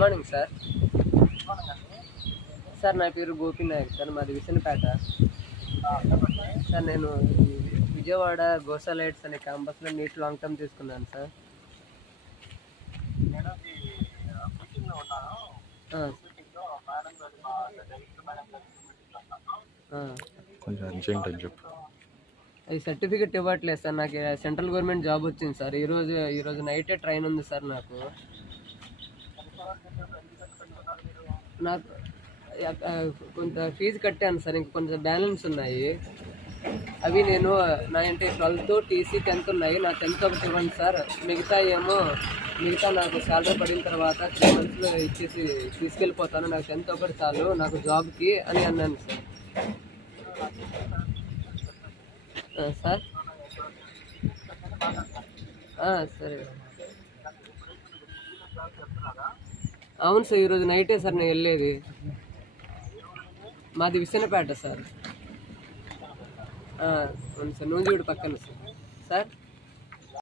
Morning sir. Sir నా పేరు Gopinayak sir, మాది విసనపేట సార్. నేను విజయవాడ గోసాలైట్స్ అనే క్యాంపస్లో నీట్ లాంగ్ టర్మ్ తీసుకున్నాను సార్. కొంచెం అర్జెంట్ అని చెప్పు. అది సర్టిఫికెట్ ఇవ్వట్లేదు సార్. నాకు సెంట్రల్ గవర్నమెంట్ జాబ్ వచ్చింది సార్. ఈరోజు నైటే ట్రైన్ ఉంది సార్. నాకు కొంత ఫీజు కట్టాను సార్, ఇంకా కొంచెం బ్యాలెన్స్ ఉన్నాయి. అవి నేను నా అంటే 12th టీసీ 10th ఉన్నాయి. నా 10th ఒకటి ఇవ్వండి సార్. మిగతా నాకు శాలరీ పడిన తర్వాత 3 monthsలో ఇచ్చేసి తీసుకెళ్ళిపోతాను. నాకు 10th ఒకటి చాలు నాకు జాబ్కి అని అన్నాను సార్. సార్ సరే. అవును సార్, ఈరోజు నైటే సార్ నేను వెళ్ళేది. మాది విసనపేట సార్. అవును సార్, నూజివీడు పక్కన సార్.